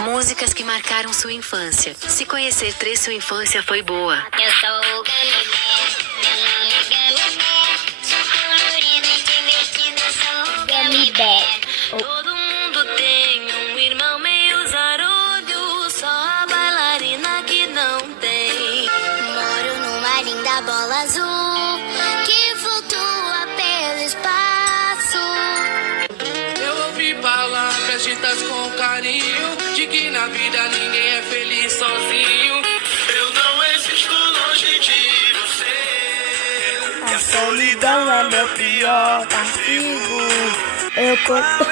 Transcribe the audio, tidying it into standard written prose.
Músicas que marcaram sua infância. Se conhecer 3, sua infância foi boa. Eu sou o Gummy Bear, meu nome é Gummy Bear. Sou colorido e divertido, sou o Gummy Bear. Todo mundo tem um irmão meio zarolho, só a bailarina que não tem. Moro numa linda bola azul que flutua pelo espaço. Eu ouvi palavras ditas com carinho, de que na vida ninguém é feliz sozinho. Eu não existo longe de você. A solidão é meu pior castigo. Eu conto